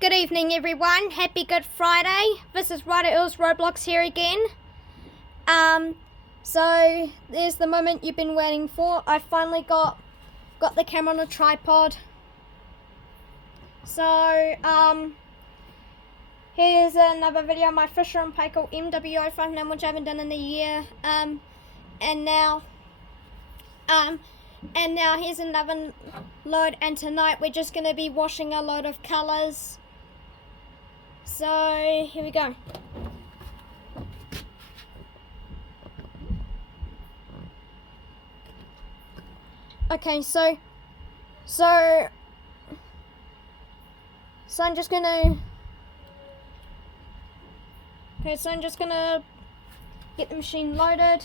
Good evening, everyone. Happy Good Friday. This is Ryder Earls Roblox here again. So there's the moment you've been waiting for. I finally got the camera on a tripod. So here's another video of my Fisher and Paykel MW05 which I haven't done in a year. And now here's another load, and tonight we're just going to be washing a load of colours. So here we go. Okay, so I'm just gonna get the machine loaded.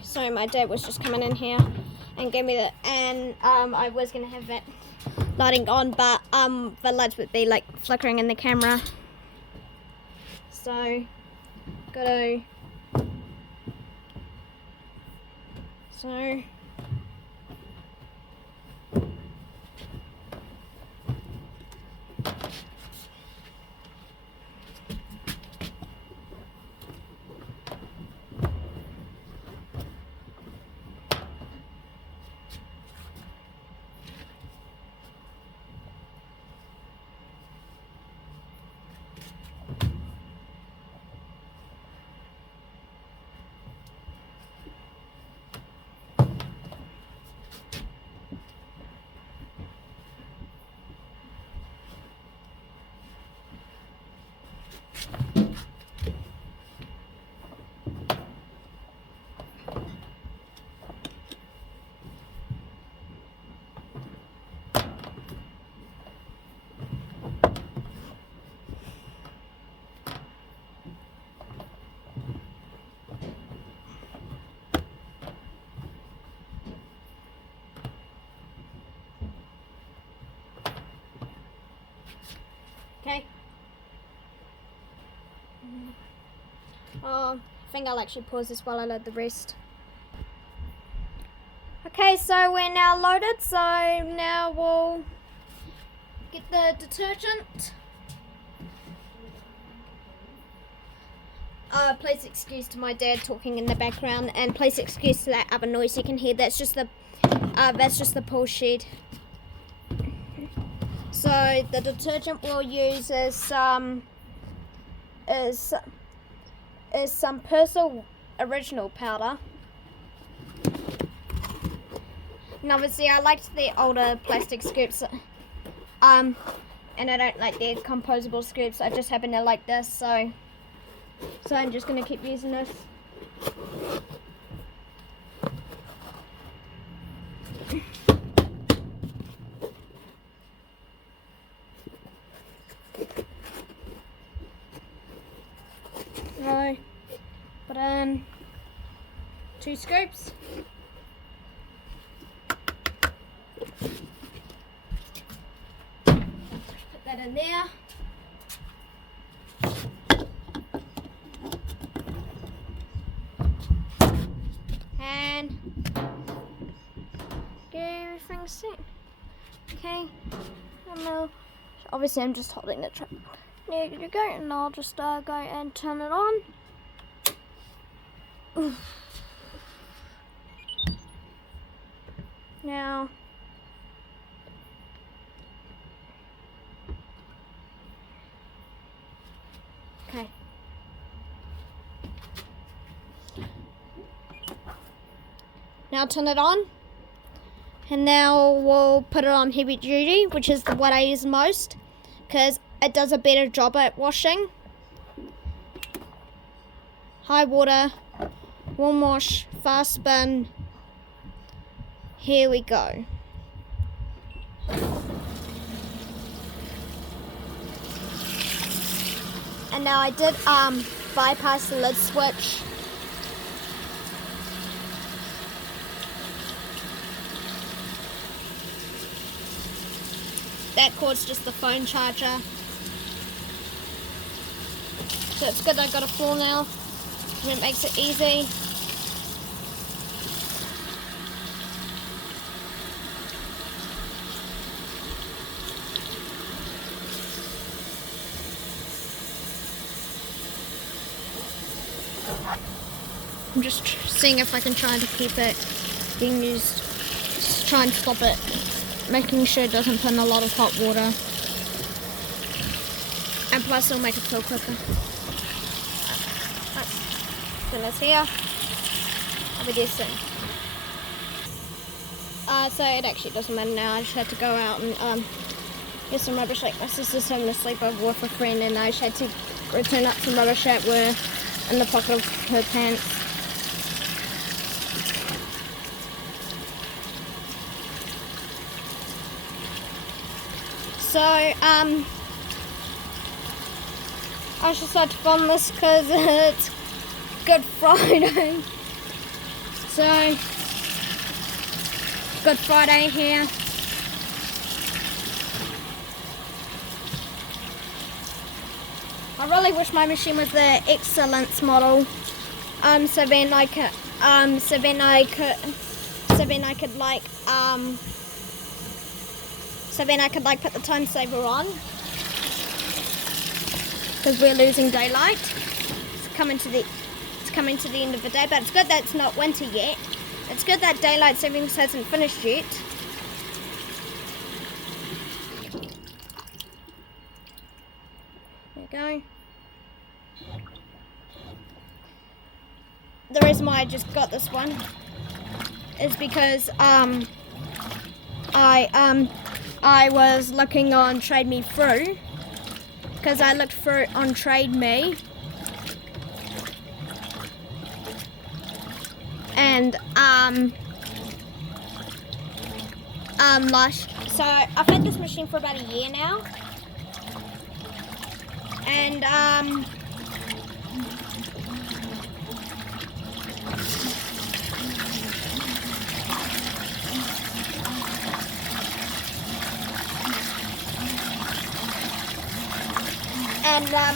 So my dad was just coming in here and gave me the, and I was gonna have that lighting on, but the lights would be like flickering in the camera. So okay. I think I'll actually pause this while I load the rest. Okay, so we're now loaded, so now we'll get the detergent. Please excuse to my dad talking in the background, and please excuse to that other noise you can hear. That's just the pull shed. So the detergent we'll use is some Persil original powder. And obviously I liked the older plastic scoops, and I don't like the composable scoops. I just happen to like this, so I'm just gonna keep using this. So put in 2 scoops. Put that in there. And get everything set. Okay. Obviously I'm just holding the trap. There you go, and I'll just go and turn it on. Oof. Now okay. Now turn it on. And now we'll put it on heavy duty, which is what I use most, because it does a better job at washing. High water, warm wash, fast spin. Here we go. And now I did bypass the lid switch. That cord's just the phone charger. So it's good I got a floor now, and it makes it easy. I'm just seeing if I can try to keep it being used, just try and stop it, making sure it doesn't put in a lot of hot water, and plus it'll make it feel quicker. Then it's here. I'll be there soon. So it actually doesn't matter now. I just had to go out and get some rubbish. Like my sister's having a sleepover with a friend, and I just had to return up some rubbish that were in the pocket of her pants. So I just decided to film this because it's Good Friday. So Good Friday here. I really wish my machine was the Excellence model. So then I could put the time saver on, because we're losing daylight. It's coming to the end of the day, but it's good that it's not winter yet. It's good that daylight savings hasn't finished yet. There we go. The reason why I just got this one is because I was looking on Trade Me Through, because I looked through on Trade Me, and so I've had this machine for about a year now, and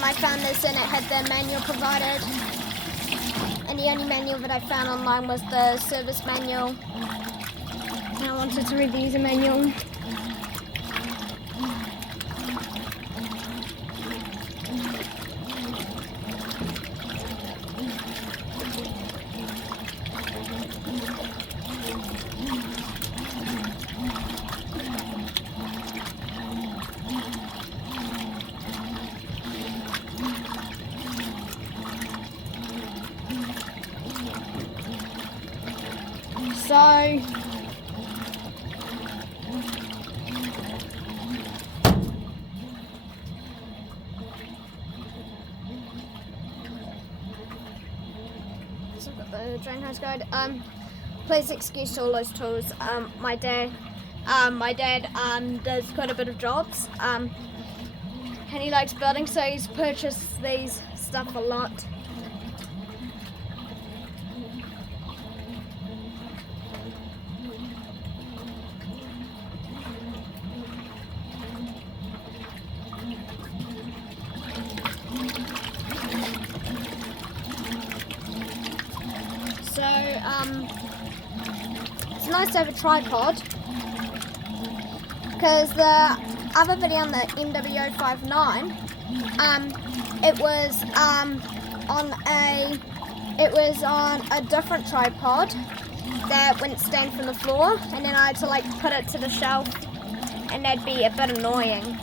I found this and it had the manual provided, and the only manual that I found online was the service manual, and I wanted to read the user manual. So I've got the drain hose guide. Please excuse all those tools. My dad does quite a bit of jobs, and he likes building, so he's purchased these stuff a lot. So it's nice to have a tripod, because the other video on the MW09, it was on a different tripod that wouldn't stand from the floor, and then I had to like put it to the shelf, and that'd be a bit annoying.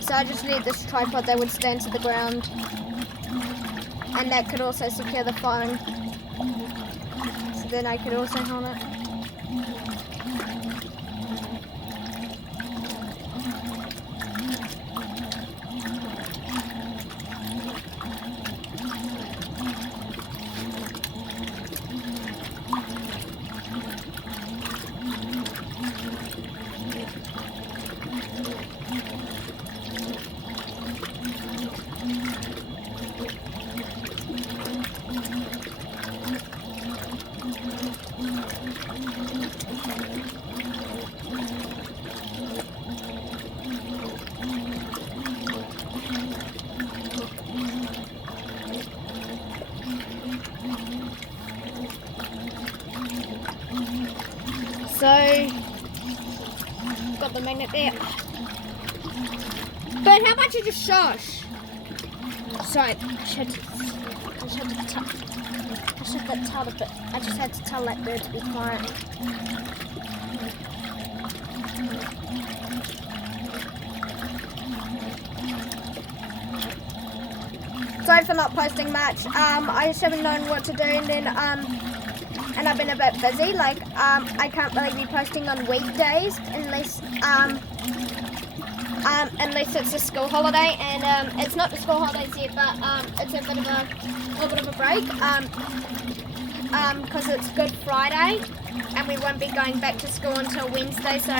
So I just need this tripod that would stand to the ground. And that could also secure the phone. So then I could also hold it. So, got the magnet there. But how about you just shush? Sorry, I should tell the bird. I just had to tell that bird to be quiet. Sorry for not posting much. I just haven't known what to do, and then and I've been a bit busy. Like I can't really be posting on weekdays unless it's a school holiday, and it's not the school holidays yet, but it's a little bit of a break. Because it's Good Friday, and we won't be going back to school until Wednesday. So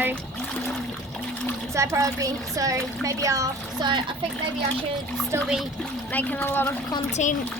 I think maybe I should still be making a lot of content.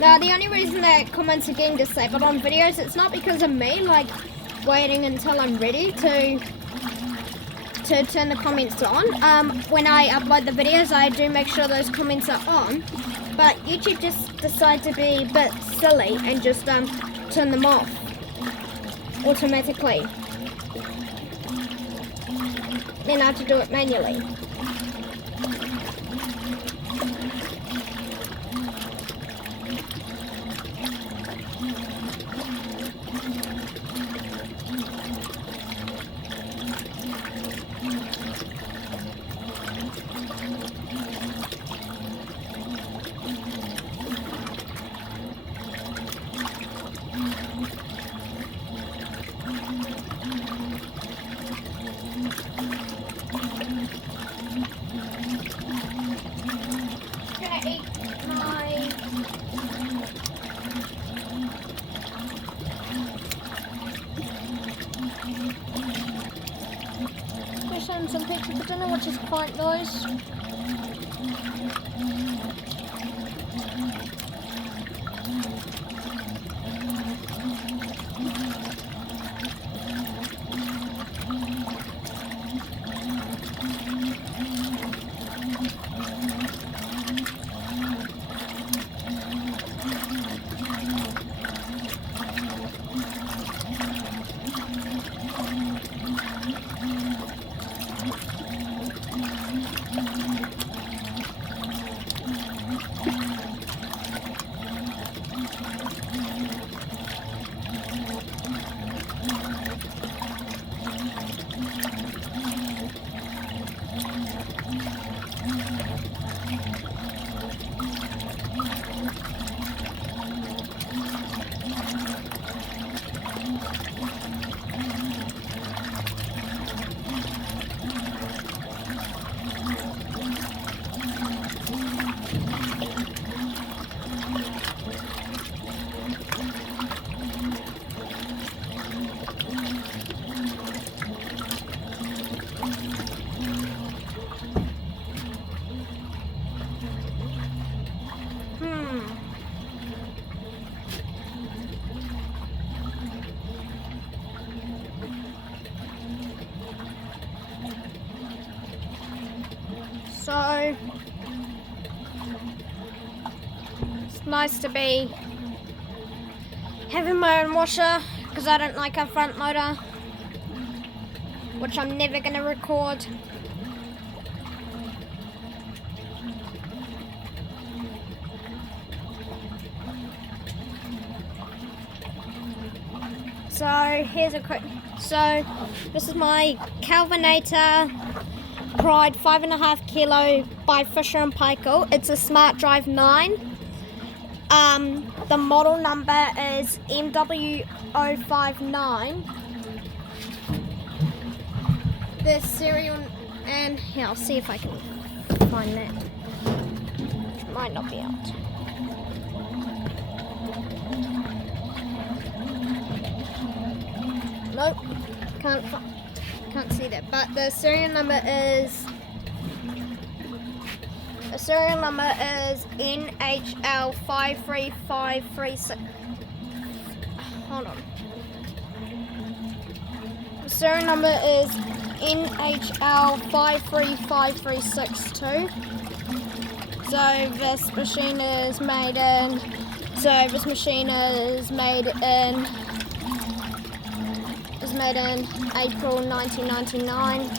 Now, the only reason that comments are getting disabled on videos, it's not because of me, like, waiting until I'm ready to turn the comments on. When I upload the videos, I do make sure those comments are on, but YouTube just decides to be a bit silly and just turn them off automatically. Then I have to do it manually. Some pizza for dinner, which is quite nice. So it's nice to be having my own washer because I don't like a front loader, which I'm never going to record. So here's a quick, so this is my Kelvinator Pride 5.5 kilo by Fisher and Paykel. It's a Smart Drive 9. The model number is MW059. The serial, and here I'll see if I can find that. It might not be out. Nope, can't see that. But the serial number is NHL53536. Hold on. The serial number is NHL535362. So this machine is made in. Made in April 1999.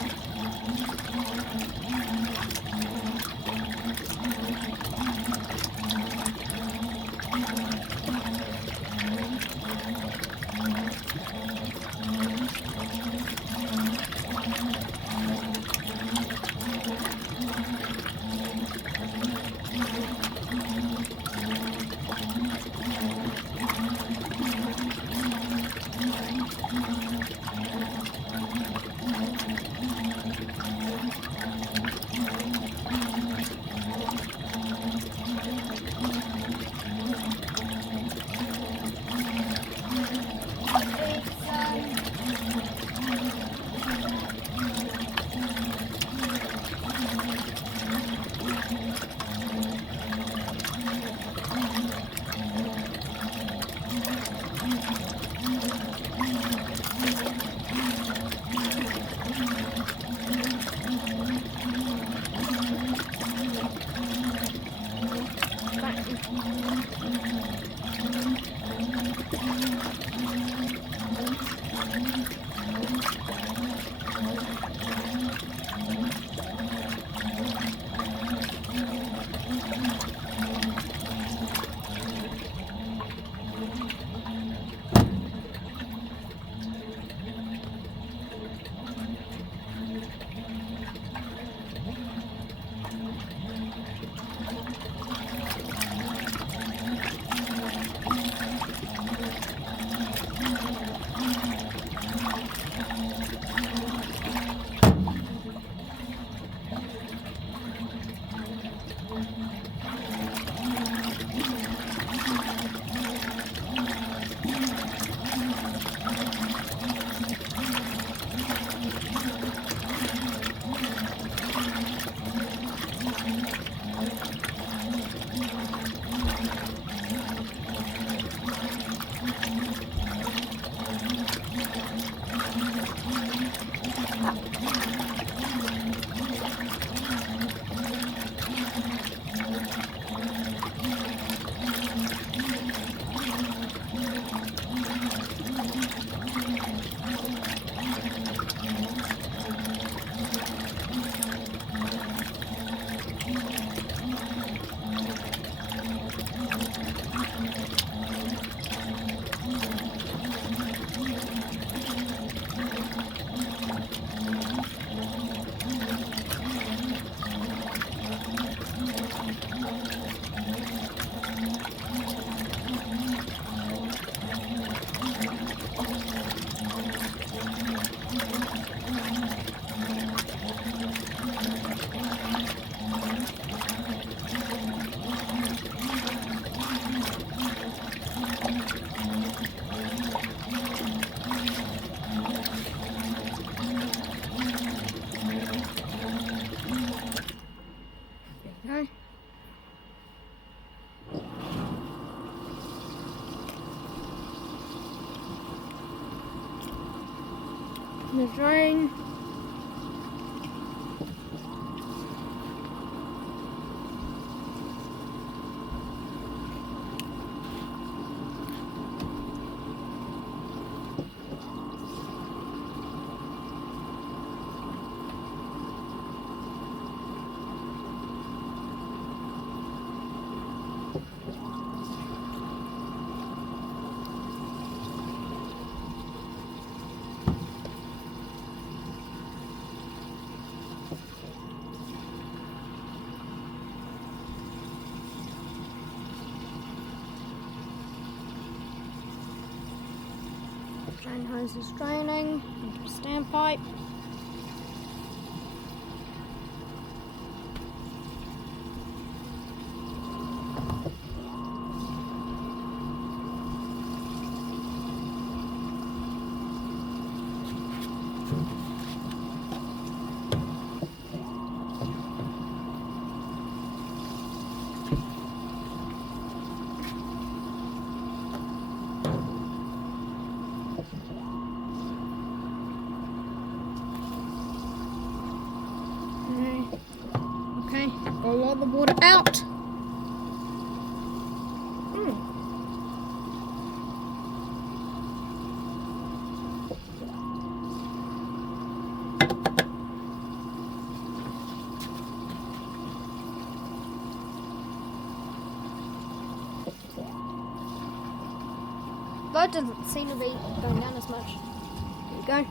The drain. hose is draining into a standpipe. Okay, got a lot of the water out. Flow doesn't seem to be going down as much. There we go.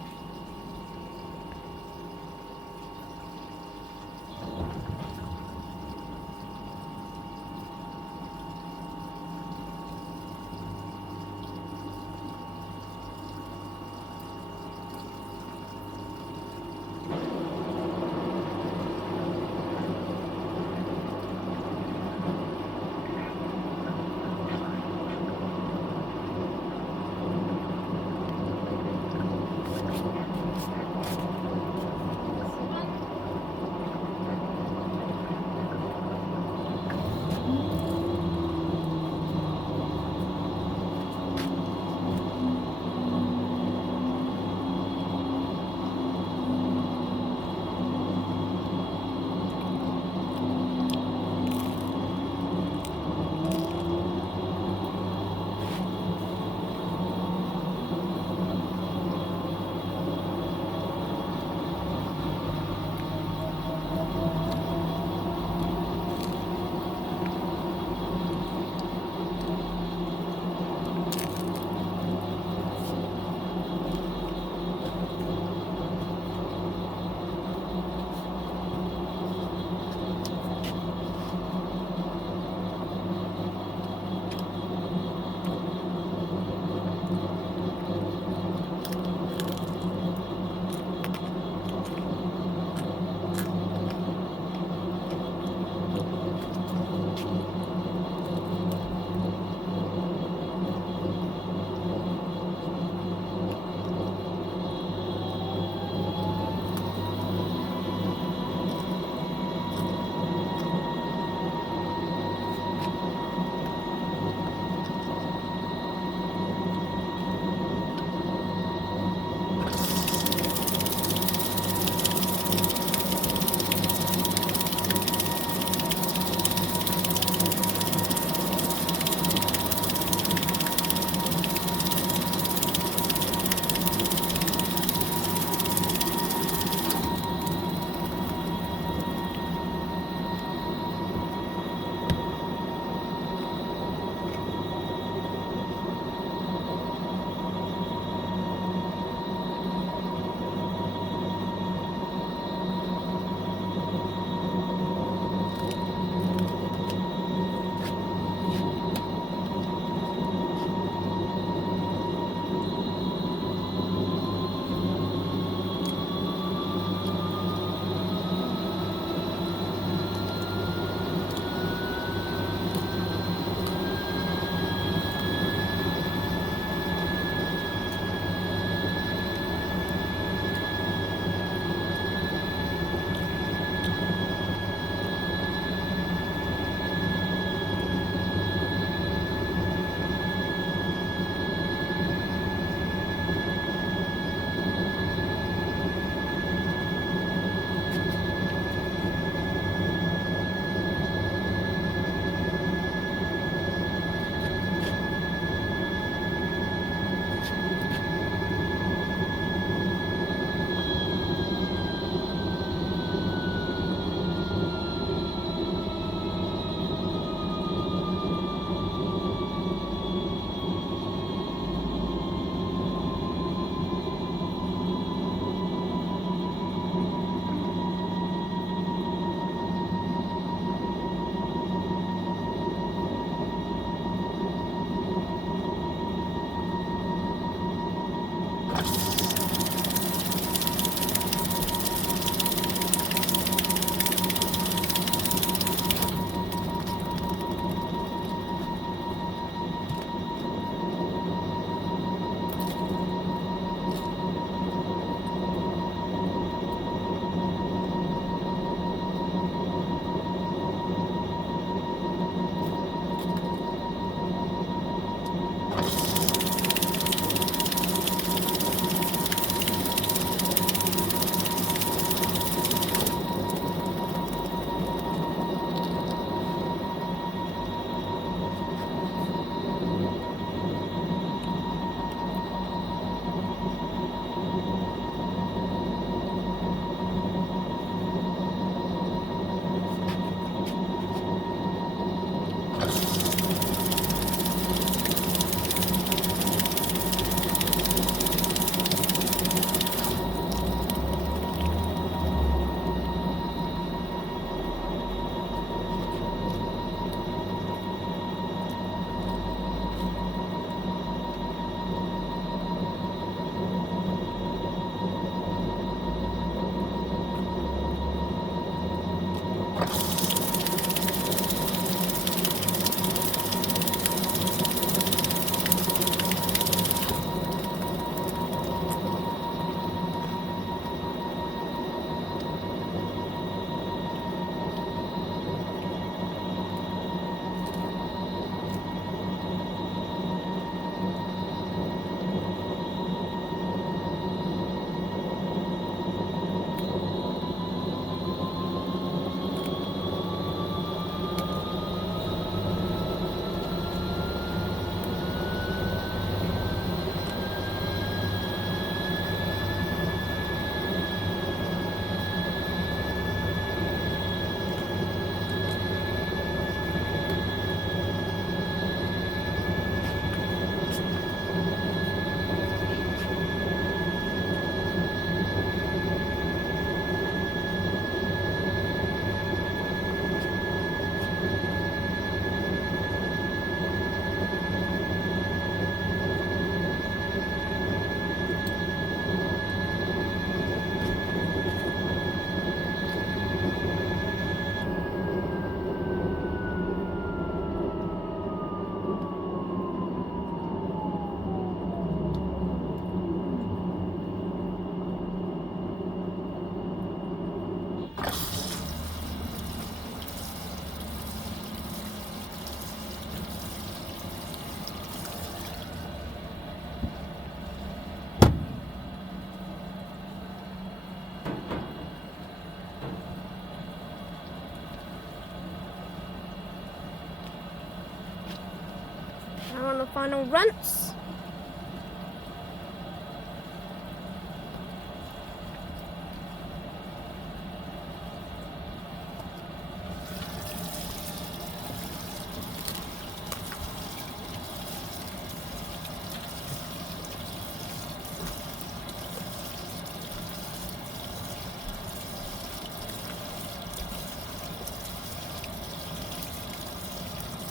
Now on the final rinse.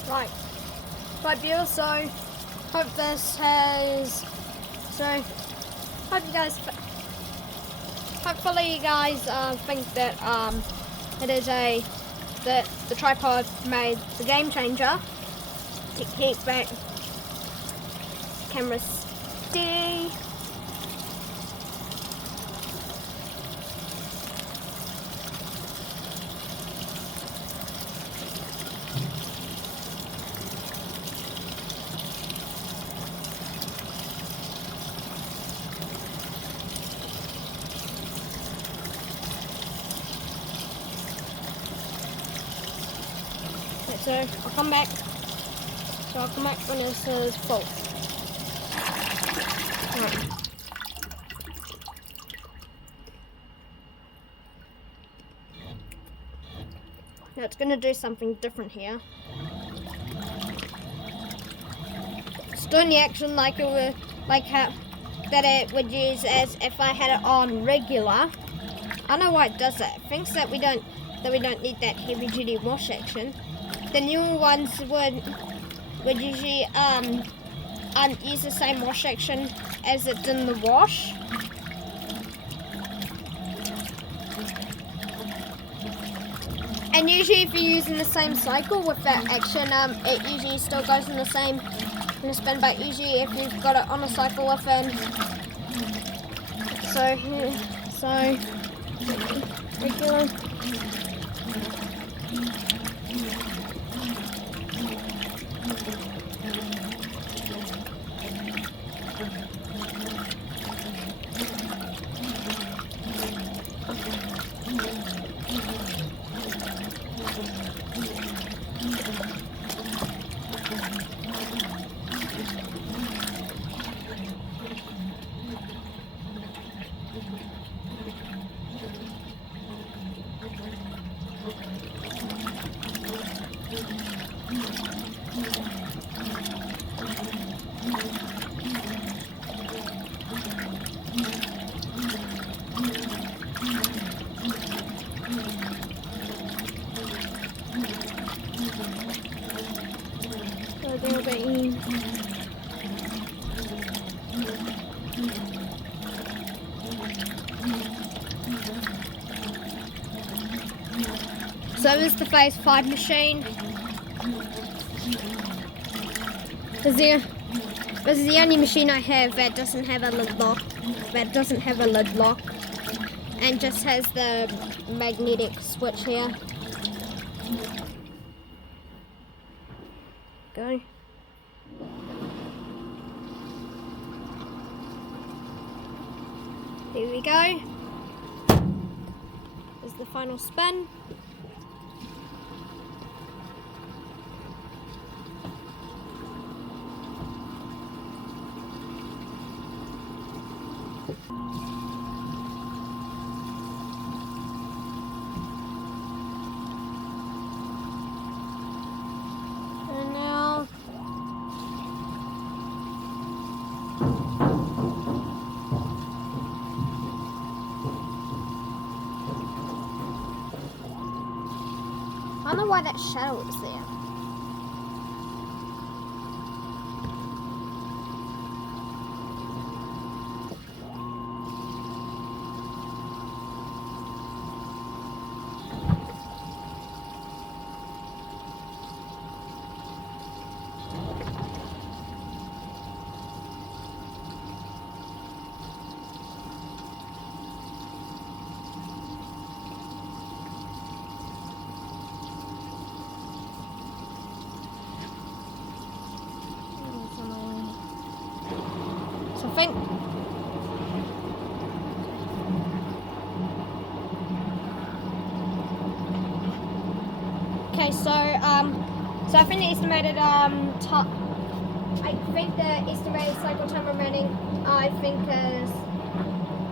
Right viewers, so hope this has, hope you guys, hopefully you guys think that it is that the tripod made the game changer to keep back camera steady. So I'll come back when this is full. Right. Now it's going to do something different here. It's doing the action like it would, that it would use as if I had it on regular. I know why it does that. It thinks that we don't need that heavy duty wash action. The newer ones would usually use the same wash action as it's in the wash. And usually if you're using the same cycle with that action, it usually still goes in the same spin, but usually if you've got it on a cycle within, so regular. So this is the phase 5 machine. This is the only machine I have that doesn't have a lid lock. And just has the magnetic switch here. Go. Here we go. This is the final spin. And now I don't know why that shadow is there. So I think okay, so I think the estimated cycle time remaining I think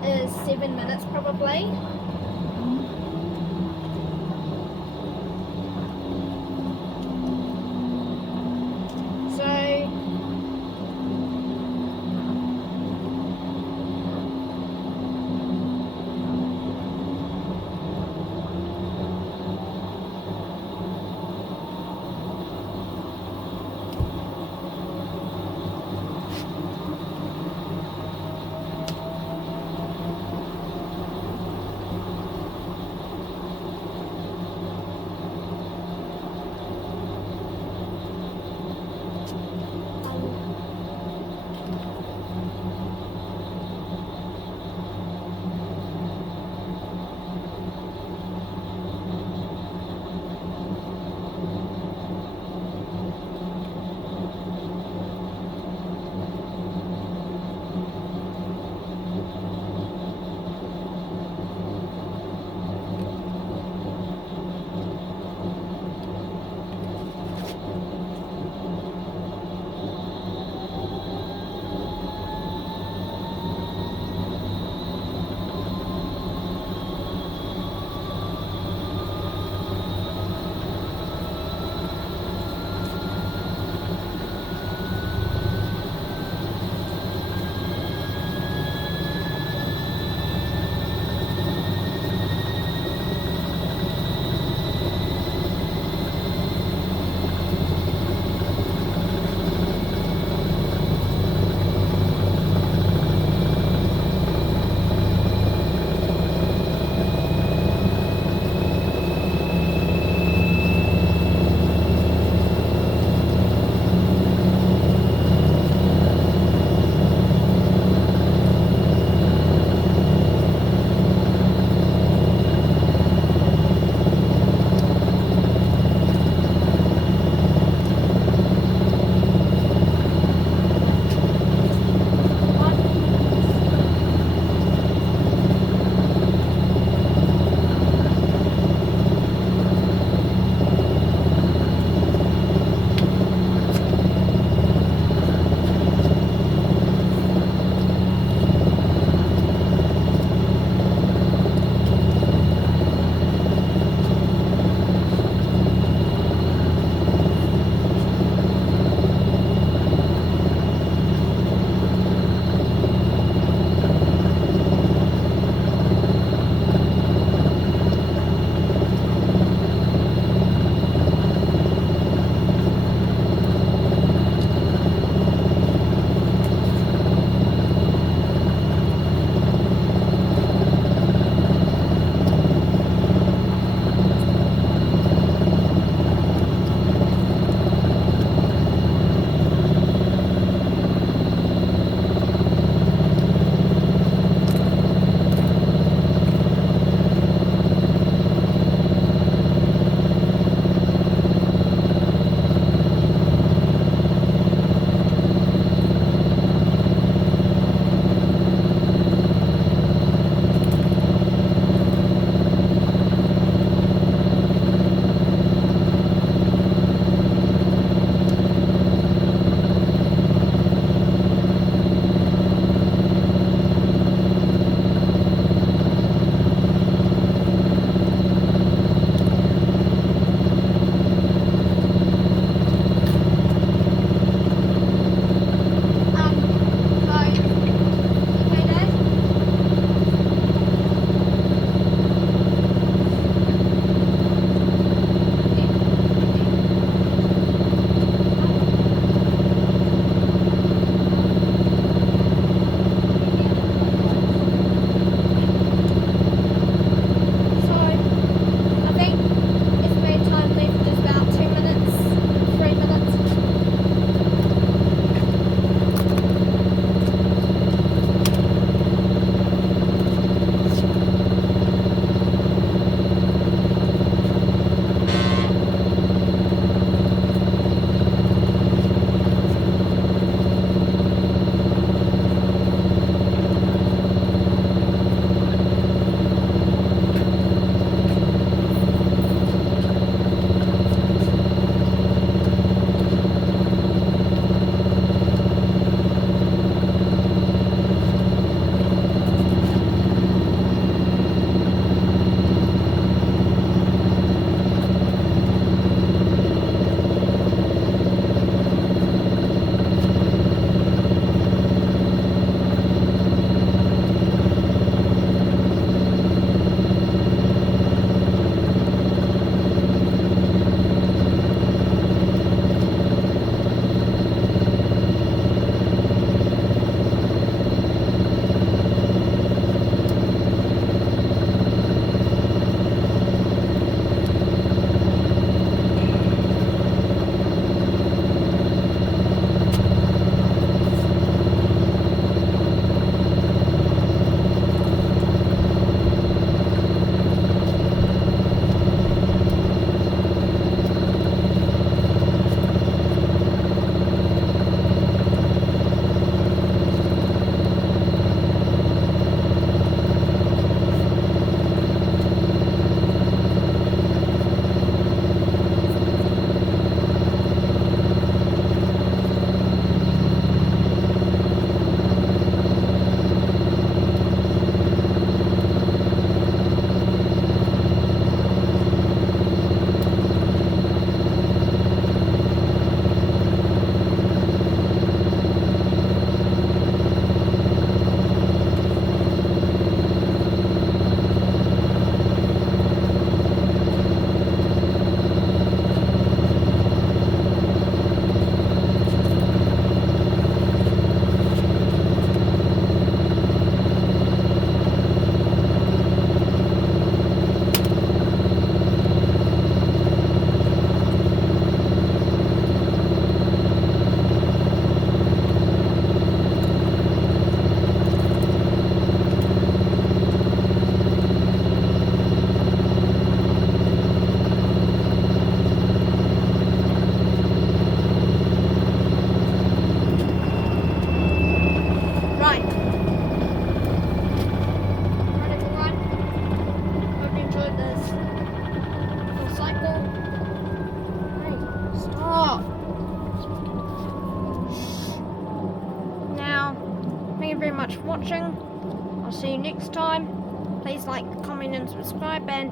is 7 minutes probably. watching. I'll see you next time. Please like, comment and subscribe, and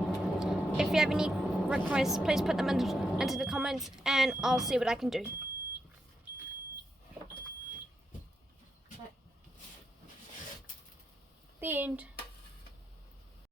if you have any requests, please put them into the comments and I'll see what I can do. The end.